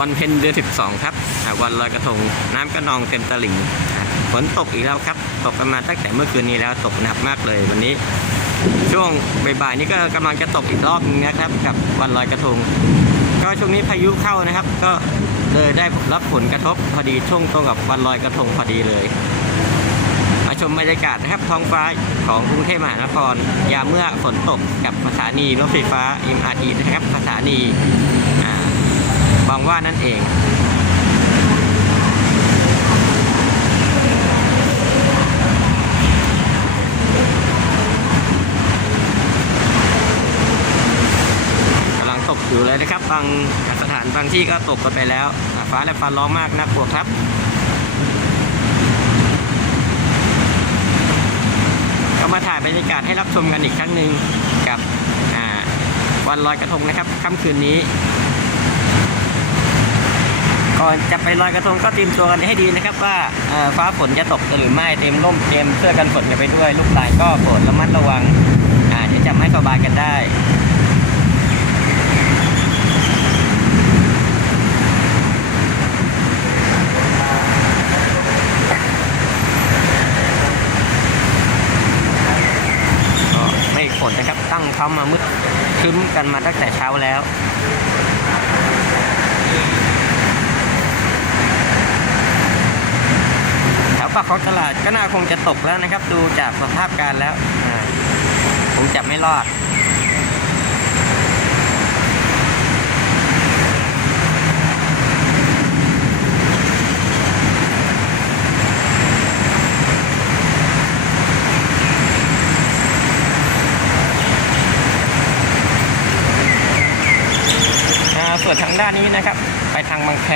วันเพ็ญเดือน 12 ครับวันลอยกระทงน้ำก็นองเต็มตลิ่งฝนตกอีกแล้วครับ ตกกันมาตั้งแต่เมื่อคืนนี้แล้วตกหนักมากเลยวันนี้ ช่วงบ่ายๆนี้ก็กำลังจะตกอีกรอบนึงนะครับ กับวันลอยกระทง ก็ช่วงนี้พายุเข้านะครับ ก็เลยได้รับผลกระทบพอดีช่วงตรงกับวันลอยกระทงพอดีเลยมาชมบรรยากาศนะครับท้องฟ้าของกรุงเทพมหานครยามเมื่อฝนตกกับสถานีรถไฟฟ้า MRT นะครับสถานี บางว่านั่นเองกำลังตกอยู่เลยนะครับ บางสถานบางที่ก็ตกกันไปแล้ว ฟ้าและฟ้าร้องมากน่ากลัวครับ ก็มาถ่ายบรรยากาศให้รับชมกันอีกครั้งหนึ่งกับวันลอยกระทงนะครับค่ำคืนนี้ ก่อนจะไปลอยกระทงก็เตรียมตัวกันให้ดีนะครับ ว่าฟ้าฝนจะตกหรือไม่เตรียมร่มเตรียมเสื้อกันฝนกันไปด้วยลูกหลานก็โปรดระมัดระวังอาเดี๋ยวจะไม่สบายกันได้ไม่ฝนนะครับตั้งเขามามืดคึ้มกันมาตั้งแต่เช้าแล้ว แถว ปากคลองตลาดก็น่าคงจะตกแล้วนะครับ ดูจากสภาพการแล้วอ่าคงจะไม่รอด ส่วนทางด้านนี้นะครับางบางแค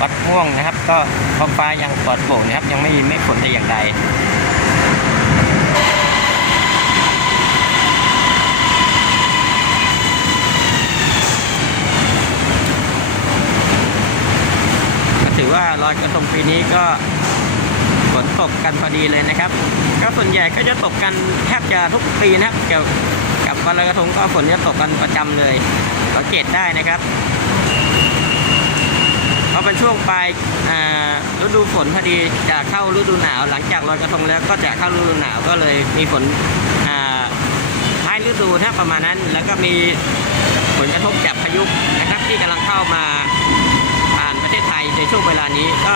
วัดม่วงนะครับ ก็ท้องฟ้ายังปลอดโปร่งนะครับ ยังไม่ไม่ฝนแต่อย่างใดถือว่าลอยกระทงปีนี้ก็ฝนตกกันพอดีเลยนะครับ ก็ส่วนใหญ่ก็จะตกกันแทบจะทุกปีนะครับเกี่ยวกับวันลอยกระทงก็ฝนจะตกกันประจำเลยสังเกตได้นะครับ เพราะเป็นช่วงปลายฤดูฝนพอดีจะเข้าฤดูหนาว หลังจากลอยกระทงแล้วก็จะเข้าฤดูหนาวก็เลยมีฝนท้ายฤดูนะประมาณนั้น แล้วก็มีผลกระทบจากพายุนะครับที่กำลังเข้ามาผ่านประเทศไทยในช่วงเวลานี้ก็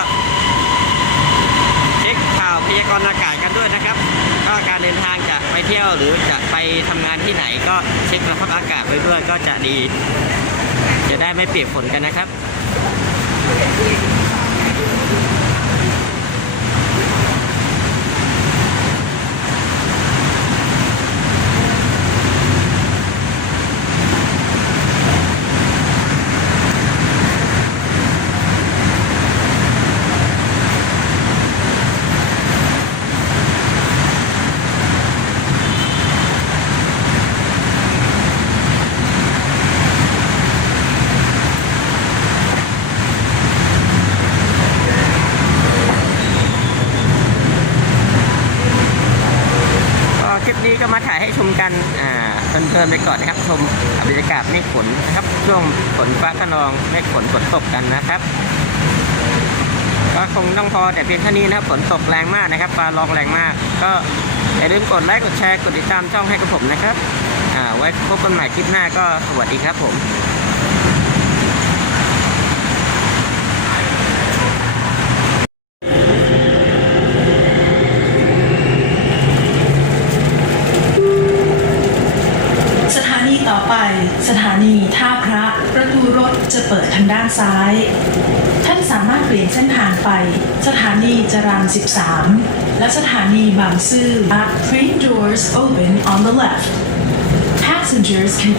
เช็คข่าวพยากรณ์อากาศกันด้วยนะครับ ก็การเดินทางจะไปเที่ยวหรือจะไปทำงานที่ไหน ก็เช็คสภาพอากาศไว้ด้วยก็จะดี จะได้ไม่เปียกฝนกันนะครับ Okay. ก็มาถ่ายให้ชมกันอ่าเพลินๆไปก่อนนะครับ ชมบรรยากาศไม่ฝนนะครับ ช่วงฝนฟ้าขนองไม่ฝนฝนตกกันนะครับก็คงต้องพอแต่เพียงเท่านี้นะครับฝนตกแรงมากนะครับฟ้าร้องแรงมาก ก็อย่าลืมกดไลค์กดแชร์กดติดตามช่องให้กับผมนะครับอ่าไว้พบกันใหม่คลิปหน้าก็สวัสดีครับผม สถานีต่อ ไปสถานีท่าพระประตูรถจะเปิดทางด้านซ้าย ท่านสามารถเปลี่ยนเส้นทางไป สถานีจรัญ13 และสถานีบางซื่อ Train doors open on the left Passengers can